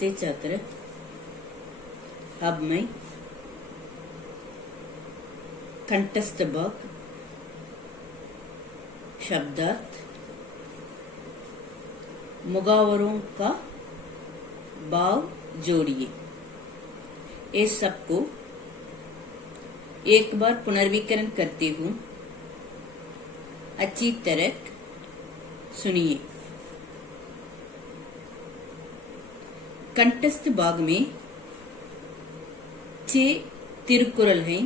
नमस्ते छात्र। अब मैं कंठस्थ भाग शब्दार्थ मुहावरों का भाव जोड़िए, ये सबको एक बार पुनर्विकरण करती हूँ, अच्छी तरह सुनिए। कंठस्थ भाग में 6 तिरुकुरल हैं।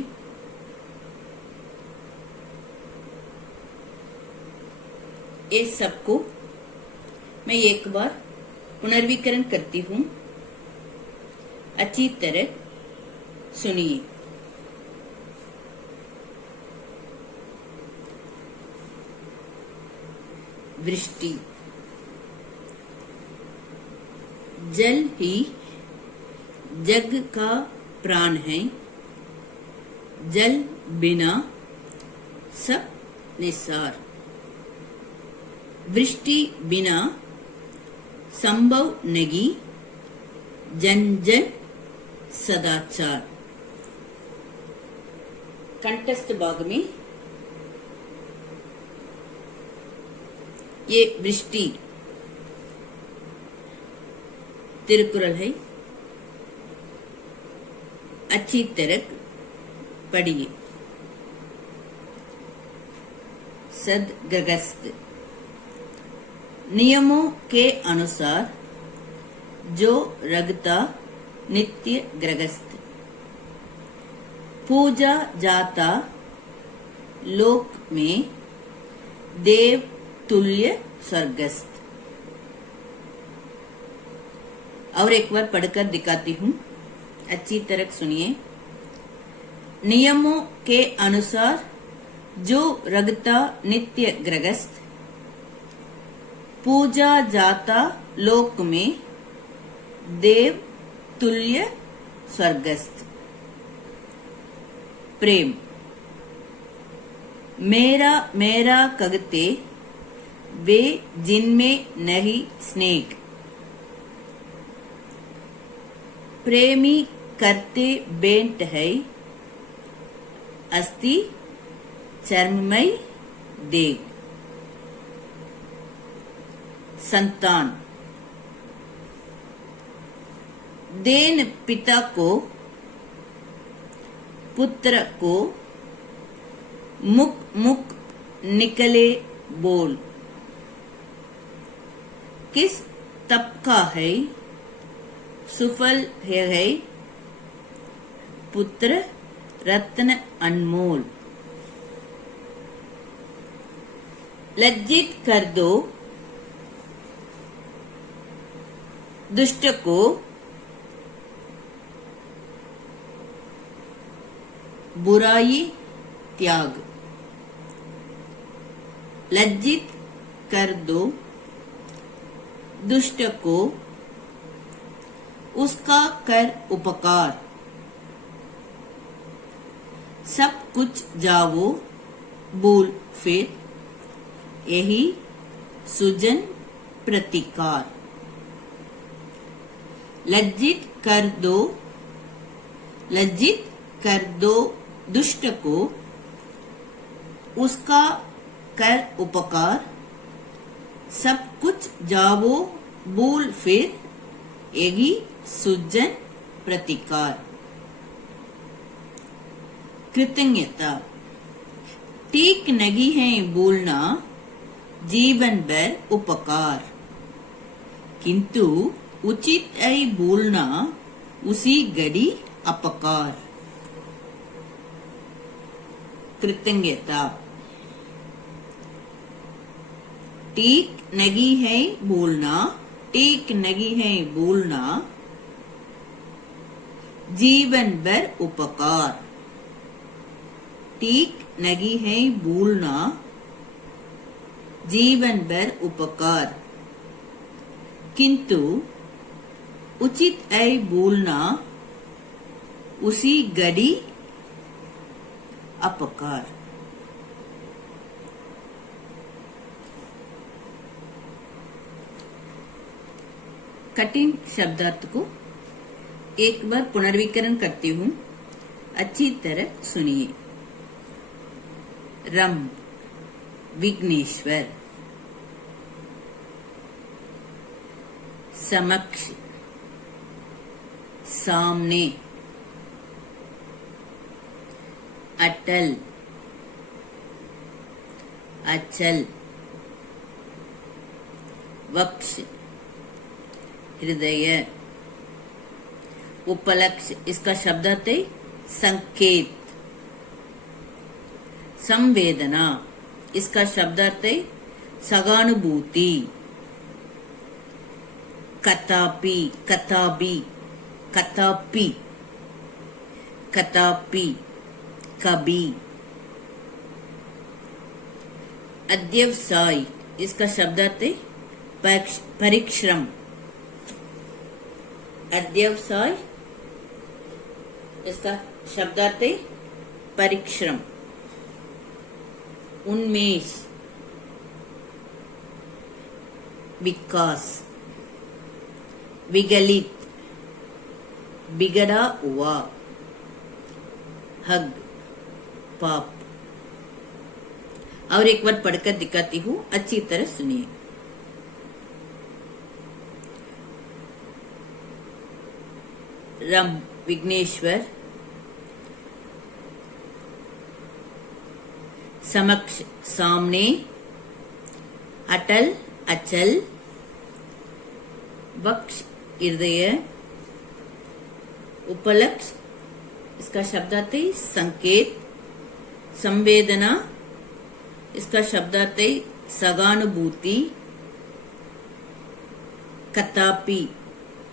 ये सबको मैं एक बार पुनर्विकरण करती हूँ, अच्छी तरह सुनिए। वृष्टि। जल ही जग का प्राण है, जल बिना सब निस्सार। वृष्टि बिना संभव नहीं, जन जन सदाचार। कंठस्थ भाग में ये वृष्टि तिरुकुरल है, अच्छी तरह पढ़िए। सदगृहस्थ। नियमों के अनुसार जो रगता नित्य गृहस्थ। पूजा जाता लोक में देव तुल्य स्वर्गस्थ। और एक बार पढ़कर दिखाती हूँ, अच्छी तरह सुनिए। नियमों के अनुसार जो रगता नित्य गृहस्थ। पूजा जाता लोक में देव तुल्य स्वर्गस्थ। प्रेम। मेरा मेरा कहते वे जिनमें नहीं स्नेह। प्रेमी करते बेंट है, अस्थि चर्ममय देग। संतान। देन पिता को पुत्र को मुख मुख निकले बोल। किस तप का है सुफल है, पुत्र रत्न अनमोल। लज्जित कर दो दुष्ट को, बुराई त्याग। लज्जित कर दो दुष्ट को, उसका कर उपकार। सब कुछ जावो भूल फिर, यही सुजन प्रतिकार। लज्जित कर दो दुष्ट को, उसका कर उपकार। सब कुछ जावो भूल फिर, यही सुजन प्रतिकार। कृतज्ञता। ठीक नहीं है बोलना जीवन भर उपकार, किंतु उचित है बोलना उसी घड़ी अपकार। कृतज्ञता। ठीक नहीं है बोलना, ठीक नहीं है बोलना जीवन भर उपकार। ठीक नहीं है बोलना जीवन भर उपकार, किंतु उचित है बोलना उसी घड़ी अपकार। कठिन शब्दार्थ को एक बार पुनर्विकरण करती हूँ, अच्छी तरह सुनिए। रंभ, विघ्नेश्वर। समक्ष, सामने। अटल, अचल। वक्ष, हृदय। उपलक्ष, इसका शब्दार्थ है संकेत। संवेदना, इसका शब्दार्थ है सहानुभूति। कतापि, कताबी, कतापि, कतापि, कभी। अध्यवसाय, इसका शब्दार्थ है परिश्रम। अध्यवसाय, इसका शब्दार्थ है परिश्रम। उन्मेष, विकास। विगलित, बिगड़ा हुआ। हग, पाप। और एक बार पढ़कर दिखाती हूँ, अच्छी तरह सुनिए। रंभ, विघ्नेश्वर। समक्ष, सामने। अटल, अचल। वक्ष, हृदय। उपलक्ष, इसका शब्दार्थ है संकेत। संवेदना, इसका शब्दार्थ है सहानुभूति। कतापि,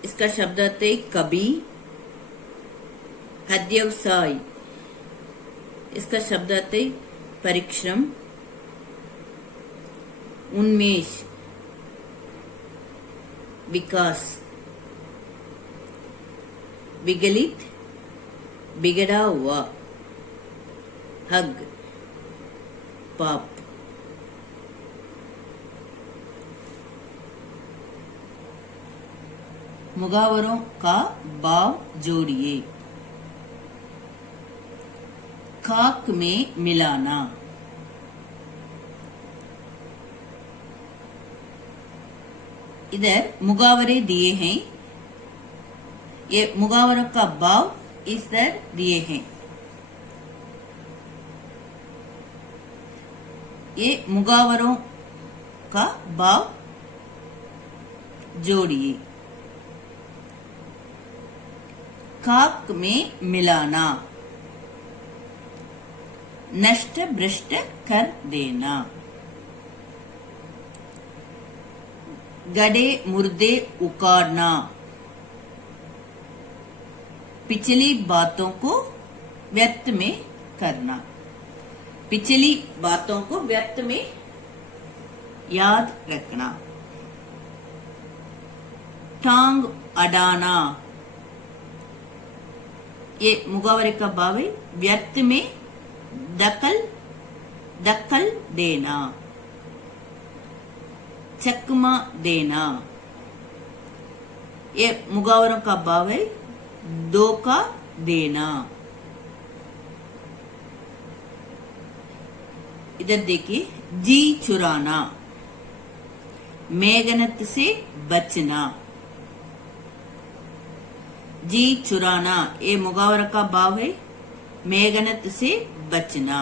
इसका शब्दार्थ है कभी। अध्यवसाय, इसका शब्दार्थ है परिश्रम। उन्मेष, विकास। विगलित, बिगड़ा हुआ। हग, पाप। मुहावरों का भाव जोड़िए। खाक में मिलाना। इधर मुहावरे दिए हैं, ये मुहावरों का भाव इस तरह दिए हैं। ये मुहावरों का भाव जोड़िए। खाक में मिलाना, नष्ट भ्रष्ट कर देना। गड़े मुर्दे उखाड़ना, पिछली बातों को व्यर्थ में करना। पिछली बातों को व्यर्थ में याद रखना। टांग अड़ाना, ये मुहावरे का भाव है व्यर्थ में दखल देना। चकमा देना, ये मुहावरों का भाव है धोखा देना। इधर देखिए, जी चुराना, मेहनत से बचना। जी चुराना, ये मुहावरा का भाव है मेहनत से बचना।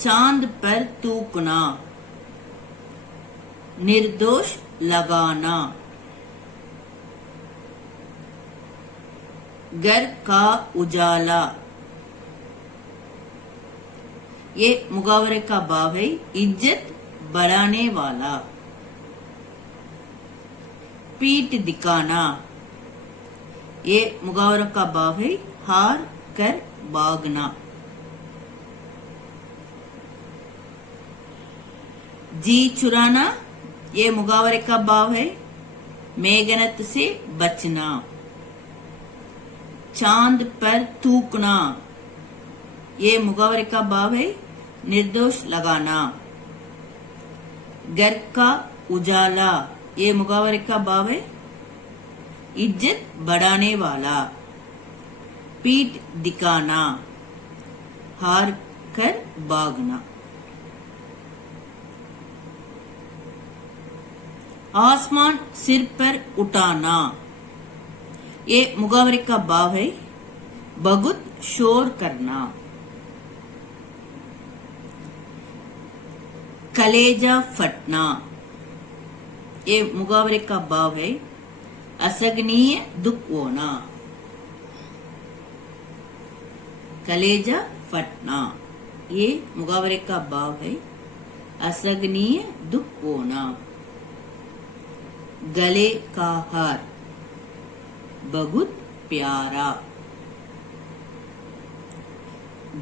चांद पर थूकना, निर्दोष लगाना। घर का उजाला, ये मुहावरे का भाव है इज्जत बढ़ाने वाला। पीठ दिखाना, ये मुहावरों का भाव है हार कर भागना। जी चुराना, ये मुहावरे का भाव है मेहनत से बचना। चांद पर थूकना, ये मुहावरे का भाव है निर्दोष लगाना। घर का उजाला, ये मुहावरे का भाव है इज्जत बढ़ाने वाला। पीठ दिखाना, हार कर भागना। आसमान सिर पर उठाना, ये मुहावरे का भाव है बहुत शोर करना। कलेजा फटना, ये मुहावरे का भाव है असहनीय दुख होना। कलेजा फटना, ये मुहावरे का भाव है असहनीय दुख होना। गले का हार, बहुत प्यारा।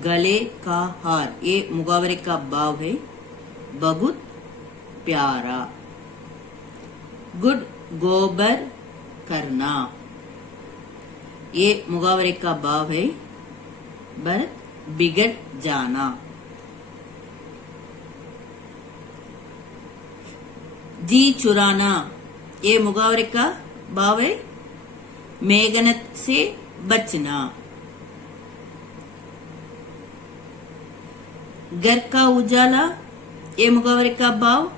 गले का हार, ये मुहावरे का भाव है बहुत प्यारा। गुड गोबर करना, ये मुहावरे का भाव है भरत बिगड़ जाना। जी चुराना, ये मुहावरे का भाव है मेहनत से बचना। घर का उजाला, ये मुहावरे का भाव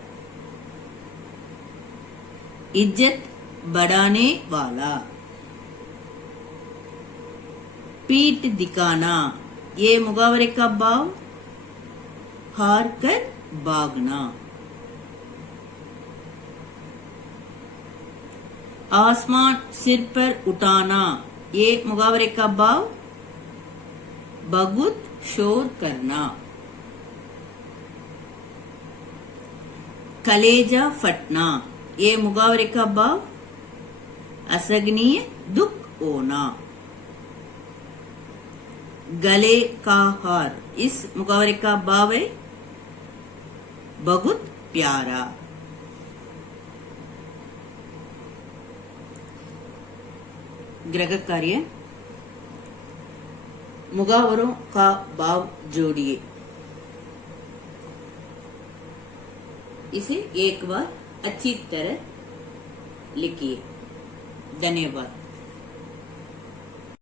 इज्जत बढ़ाने वाला। पीठ दिखाना, ये मुहावरे का भाव हार कर भागना। आसमान सिर पर उठाना, ये मुहावरे का भाव बहुत शोर करना। कलेजा फटना, ये मुहावरे का भाव असहनीय दुख होना। गले का हार, इस मुहावरे का भाव है बहुत प्यारा। ग्रह कार्य, मुहावरों का भाव जोड़िए। इसे एक बार अच्छी तरह लिखिए। धन्यवाद।